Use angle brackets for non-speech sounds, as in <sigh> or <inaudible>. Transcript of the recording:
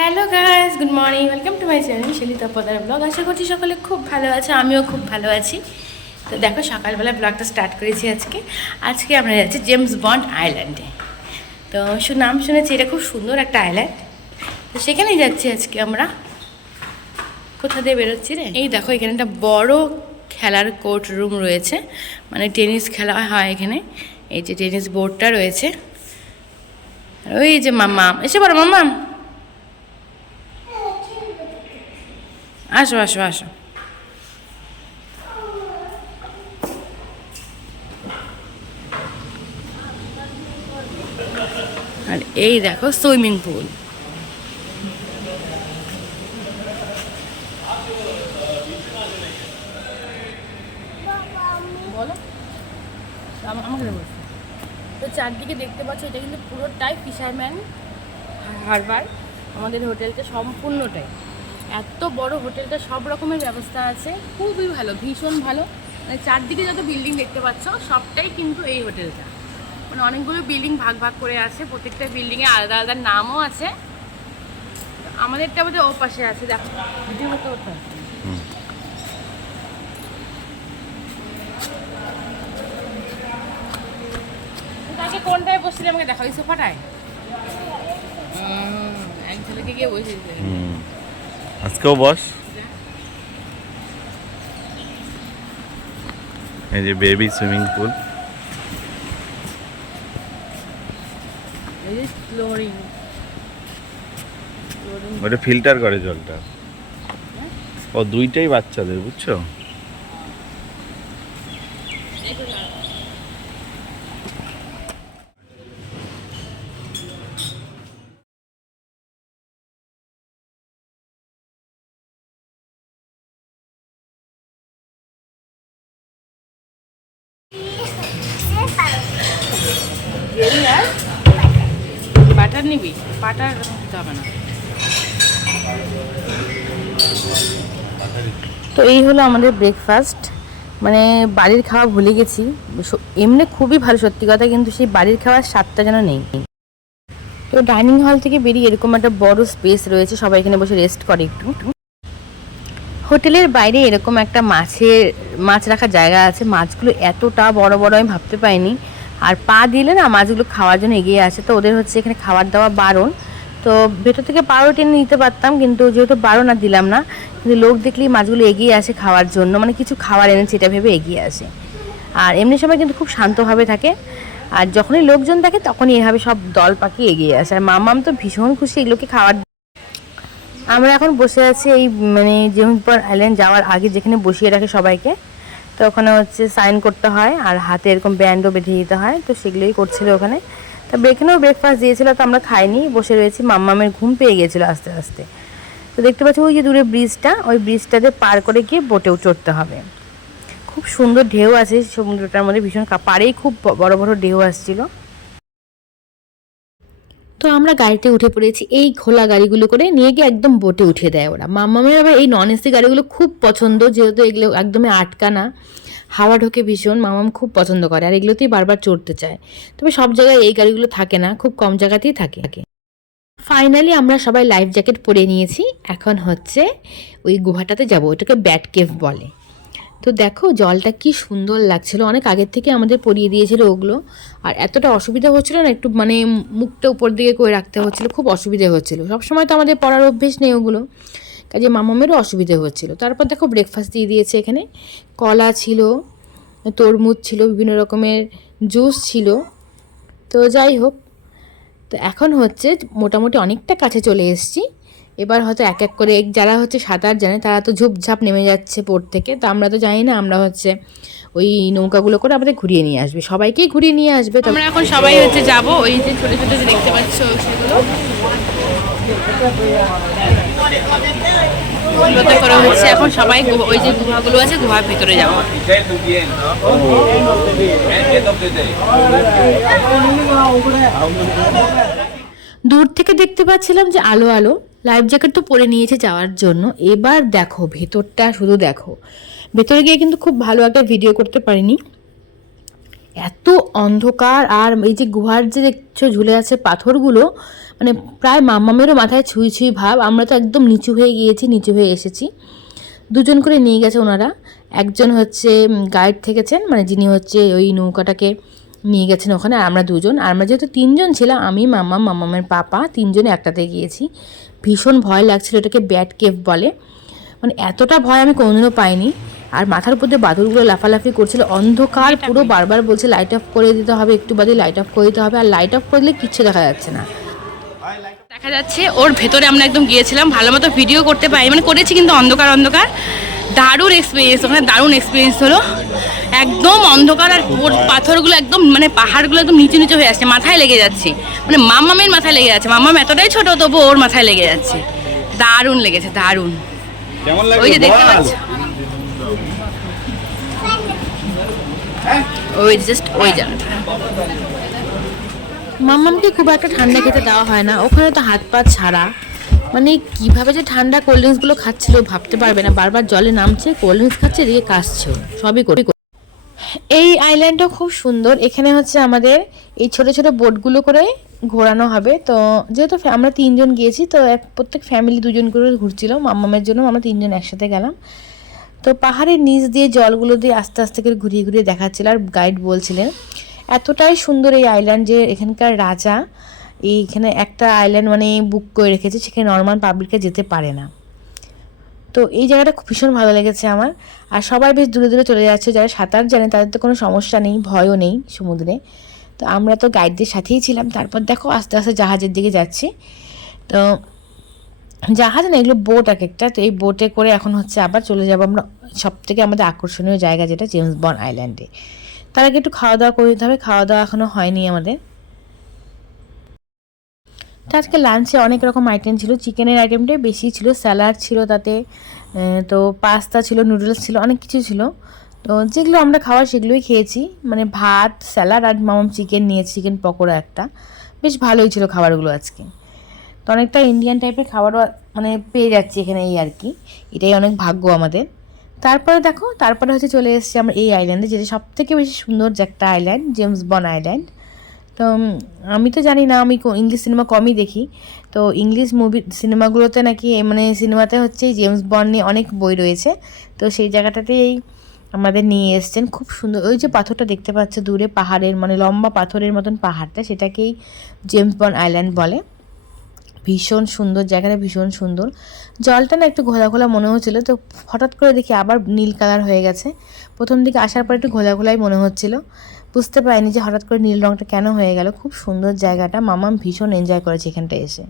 Hello guys, good morning, welcome to my channel Shilita Podder blog. আশা করছি সকলে খুব ভালো আছে, আমিও খুব ভালো আছি। তো দেখো, সকালবেলা ব্লগটা স্টার্ট করেছি আজকে। আজকে আমরা যাচ্ছি জেমস বন্ড আইল্যান্ডে। তো শু নাম শুনেছি, এটা খুব সুন্দর একটা আইল্যান্ড। তো সেখানেই যাচ্ছি আজকে আমরা। কোথা দিয়ে বেরোচ্ছি রে? এই দেখো, এখানে একটা বড় খেলার কোর্ট রুম রয়েছে। মানে টেনিস খেলা হয় এখানে। এই যে টেনিস বোর্ডটা রয়েছে। ওই যে মাম্মা, এসে পড়ো মাম্মা। আসো আসো আসো। আর এই দেখো সুইমিং পুল। তো চারদিকে দেখতে পাচ্ছ, এটা কিন্তু পুরোটাই ফিশারম্যান হারবার। আমাদের হোটেলটা সম্পূর্ণটাই। এত বড় হোটেলটা সব রকমের ব্যবস্থা আছে। খুবই ভালো ভীষণ ভালো। মানে চারদিকে যত বিল্ডিং দেখতে পাচ্ছ সবটাই কিন্তু এই হোটেলটা। মানে অনেকগুলো বিল্ডিং ভাগ ভাগ করে আছে প্রত্যেকটা বিল্ডিংয়ে আলাদা আলাদা নামও আছে। আমাদেরটা বোধহয় ও পাশে আছে দেখো। ভিডিও আগে কোনটায় বসছিলে আমাকে দেখো এই সোফাটায়? হুম, এক ছেলেকে গিয়ে বসেছে হুম। আজকেও বস। এই যে বেবি সুইমিং পুল ওটা ফিল্টার করে জলটা। ও দুইটাই বাচ্চাদের বুঝছ? বাটার নিবি? বাটার না। তো এই হলো আমাদের ব্রেকফাস্ট মানে বাড়ির খাওয়া ভুলে গেছি। এমনি খুবই ভালো সত্যি কথা, কিন্তু সেই বাড়ির খাওয়ার স্বাদটা যেন নেই। তো ডাইনিং হল থেকে বেরিয়ে এরকম একটা বড় স্পেস রয়েছে, সবাই এখানে বসে রেস্ট করে একটু। হোটেলের বাইরে এরকম একটা মাছের, মাছ রাখার জায়গা আছে। মাছগুলো এতটা বড় বড় আমি ভাবতে পাইনি আর পা দিলে না মাছগুলো খাওয়ার জন্য এগিয়ে আসে। তো ওদের হচ্ছে এখানে খাবার দাওয়া বারণ। তো ভেতর থেকে পাড়ও টেনে নিতে পারতাম, কিন্তু যেহেতু বারণ আর দিলাম না, কিন্তু লোক দেখলেই মাছগুলো এগিয়ে আসে খাওয়ার জন্য। মানে কিছু খাবার এনেছে, এটা ভেবে এগিয়ে আসে। আর এমনি সময় কিন্তু খুব শান্তভাবে থাকে। আর যখনই লোকজন থাকে তখনই এভাবে সব দল পাখি এগিয়ে আসে। আর মামাম তো ভীষণ খুশি এগুলোকে খাওয়ার আমরা এখন বসে আছি এই মানে জেমসবর আইল্যান্ড যাওয়ার আগে যেখানে বসিয়ে রাখে সবাইকে। তো ওখানে হচ্ছে সাইন করতে হয় আর হাতে এরকম ব্যান্ডও বেঁধে দিতে হয়, তো সেগুলোই করছিল ওখানে। তো এখানেও ব্রেকফাস্ট দিয়েছিল, তো আমরা খাইনি, বসে রয়েছি, মাম্মামের ঘুম পেয়ে গেছিল আস্তে আস্তে। তো দেখতে পাচ্ছি ওই যে দূরে ব্রিজটা, ওই ব্রিজটাতে পার করে গিয়ে বোটেও চড়তে হবে। খুব সুন্দর ঢেউ আছে, সমুদ্রটার মধ্যে ভীষণ পাড়েই খুব বড় বড় ঢেউ আসছিল। তো আমরা গাড়িতে উঠে পড়েছি। এই খোলা গাড়িগুলো করে নিয়ে গিয়ে একদম বোটে উঠিয়ে দেয় ওরা। মামামের আবার এই নন এসি গাড়িগুলো খুব পছন্দ, যেহেতু এগুলো একদমই আটকানা। হাওয়া ঢোকে ভীষণ, মামাম খুব পছন্দ করে আর এগুলোতেই বারবার চড়তে চায়। তবে সব জায়গায় এই গাড়িগুলো থাকে না, খুব কম জায়গাতেই থাকে। ফাইনালি আমরা সবাই লাইফ জ্যাকেট পরে নিয়েছি। এখন হচ্ছে ওই গুহাটাতে যাব, ওটাকে ব্যাট কেভ বলে। তো দেখো জলটা কি সুন্দর লাগছিল। অনেক আগের থেকে আমাদের পরিয়ে দিয়েছিল ওগুলো। আর এতটা অসুবিধা হচ্ছিল না, একটু মানে মুখটা উপর দিকে করে রাখতে হচ্ছিল, খুব অসুবিধে হচ্ছিল। সবসময় তো আমাদের পড়ার অভ্যেস নেই ওগুলো। কাজে মামামেরও অসুবিধে হচ্ছিল। তারপর দেখো ব্রেকফাস্ট দিয়ে দিয়েছে এখানে। কলা ছিল, তরমুজ ছিল, বিভিন্ন রকমের জুস ছিল। তো যাই হোক, তো এখন হচ্ছে মোটামুটি অনেকটা কাছে চলে এসেছি। এবার হয়তো এক এক করে যারা হচ্ছে সাঁতার জানে তারা তো ঝুপঝাপ নেমে যাচ্ছে পোর্ট থেকে। তো আমরা তো জানি না আমরা হচ্ছে ওই নৌকাগুলো করে আমাদের ঘুরিয়ে নিয়ে আসবে। সবাইকেই ঘুরিয়ে নিয়ে আসবে। আমরা এখন সবাই হচ্ছে যাব ওই যে ছোটো ছোটো যে দেখতে পাচ্ছ সেগুলো। করে হচ্ছে। এখন সবাই ওই যে গুহাগুলো আছে গুহার ভিতরে যাব. <laughs> দূর থেকে দেখতে পাচ্ছিলাম যে আলো আলো। লাইফ জ্যাকেট তো পরে নিয়েছে যাওয়ার জন্য। এবার দেখো, ভেতরটা শুধু দেখো। ভেতরে গিয়ে কিন্তু খুব ভালো একটা ভিডিও করতে পারিনি। এত অন্ধকার আর এই যে গুহার যে দেখছ ঝুলে আছে পাথরগুলো মানে প্রায় মাম্মামেরও মাথায় ছুঁই ছুঁই ভাব। আমরা তো একদম নিচু হয়ে গিয়েছি, নিচু হয়ে এসেছি। দুজন করে নিয়ে গেছে ওনারা। একজন হচ্ছে গাইড থেকেছেন মানে যিনি হচ্ছে ওই নৌকাটাকে নিয়ে গেছেন ওখানে আর আমরা দুজন। আর আমরা যেহেতু তিনজন ছিলাম আমি মাম্মা মাম্মামের পাপা তিনজনে একটাতে গিয়েছি। ভীষণ ভয় লাগছিল এটাকে ব্যাট কেভ বলে। মানে এতটা ভয় আমি কোনোদিনও পাইনি। আর মাথার উপর দিয়ে বাদুরগুলো লাফালাফি করছিল। অন্ধকার পুরো বারবার বলছে লাইট অফ করে দিতে হবে একটু বাদে লাইট অফ করে দিতে হবে। আর লাইট অফ করে দিলে কিচ্ছু দেখা যাচ্ছে না। দেখা যাচ্ছে ওর ভেতরে আমরা একদম গিয়েছিলাম। ভালো মতো ভিডিও করতে পারি মানে করেছি কিন্তু অন্ধকার অন্ধকার। দারুণ এক্সপিরিয়েন্স ওখানে দারুণ এক্সপিরিয়েন্স হলো। একদম অন্ধকার আর ওর পাথরগুলো একদম মানে পাহাড়গুলো একদম নিচু নিচু হয়ে আসছে মাথায় লেগে যাচ্ছে। মানে মামামের মাথায় লেগে যাচ্ছে মাম্মাম এতটাই ছোট তবু ওর মাথায় লেগে যাচ্ছে। দারুণ লেগেছে দারুণ। কেমন ওই যে দেখতে পাচ্ছ? ওই জাস্ট ওই জায়গাটা। মাম্মামকে খুব একটা ঠান্ডা খেতে দেওয়া হয় না ওখানে তো হাত পা ছাড়া। মানে কীভাবে যে ঠান্ডা কোল্ড ড্রিঙ্কসগুলো খাচ্ছিল ভাবতে পারবে না। বারবার জলে নামছে কোল্ড ড্রিঙ্কস খাচ্ছে দিয়ে কাশছেও। সবই করি। এই আইল্যান্ডটা খুব সুন্দর। এখানে হচ্ছে আমাদের এই ছোট ছোট বোটগুলো করে ঘোরানো হবে। তো যেহেতু আমরা তিনজন গিয়েছি, তো এক প্রত্যেক ফ্যামিলি দুজন করে ঘুরছিল। মাম্মামের জন্য আমরা তিনজন একসাথে গেলাম। তো পাহাড়ের নিচ দিয়ে, জলগুলো দিয়ে আস্তে আস্তে করে ঘুরিয়ে ঘুরিয়ে দেখাচ্ছিল আর গাইড বলছিলেন। এতটাই সুন্দর এই আইল্যান্ড যে এখানকার রাজা এইখানে একটা আইল্যান্ড মানে বুক করে রেখেছে, সেখানে নর্মাল পাবলিকে যেতে পারে না। তো এই জায়গাটা খুব ভীষণ ভালো লেগেছে আমার। আর সবাই বেশ দূরে দূরে চলে যাচ্ছে, যারা সাঁতার জানে তাদের তো কোনো সমস্যা নেই, ভয়ও নেই সমুদ্রে। তো আমরা তো গাইডদের সাথেই ছিলাম, তারপর দেখো আস্তে আস্তে জাহাজের দিকে যাচ্ছি। তো জাহাজ না, এগুলো বোট এক একটা, তো এই বোটে করে এখন হচ্ছে আবার চলে যাব আমরা। সব থেকে আমাদের আকর্ষণীয় জায়গা যেটা জেমস বন আইল্যান্ডে তার আগে একটু খাওয়া দাওয়া করে দিতে হবে খাওয়া দাওয়া এখনও হয়নি আমাদের। তো আজকে লাঞ্চে অনেক রকম আইটেম ছিল। চিকেনের আইটেমটাই বেশি ছিল স্যালাড ছিল তাতে তো পাস্তা ছিল নুডলস ছিল, অনেক কিছু ছিল। তো যেগুলো আমরা খাওয়ার সেগুলোই খেয়েছি। মানে ভাত স্যালাড আর মামাম চিকেন নিয়েছি চিকেন পকোড়া একটা। বেশ ভালোই ছিল খাবারগুলো আজকে। তো অনেকটা ইন্ডিয়ান টাইপের খাবারও মানে পেয়ে যাচ্ছি এখানে এই আর কি। এটাই অনেক ভাগ্য আমাদের। তারপরে দেখো, তারপরে হচ্ছে চলে এসেছি আমরা এই আইল্যান্ডে যেটা সব থেকে বেশি সুন্দর যে একটা আইল্যান্ড জেমস বন আইল্যান্ড তো আমি তো জানি না, আমি ইংলিশ সিনেমা কমই দেখি। তো, ইংলিশ মুভি, সিনেমাগুলোতে নাকি মানে সিনেমাতে হচ্ছে জেমস বন্ড নিয়ে অনেক বই রয়েছে। তো সেই জায়গাটাতেই আমাদের নিয়ে এসছেন। খুব সুন্দর, ওই যে পাথরটা দেখতে পাচ্ছ দূরে, পাহাড়ের মানে লম্বা পাথরের মতন পাহাড়টা, সেটাকেই জেমস বন্ড আইল্যান্ড বলে। ভীষণ সুন্দর জায়গাটা, ভীষণ সুন্দর। জলটা না একটু ঘোলা ঘোলা মনে হচ্ছিল, তো হঠাৎ করে দেখি আবার নীল কালার হয়ে গেছে। প্রথম দিকে আসার পর একটু ঘোলা ঘোলাই মনে হচ্ছিল। বুঝতে পারিনি যে হঠাৎ করে নীল রঙটা কেন হয়ে গেল। খুব সুন্দর জায়গাটা। মামাম ভীষণ এনজয় করেছে এখানটা এসে।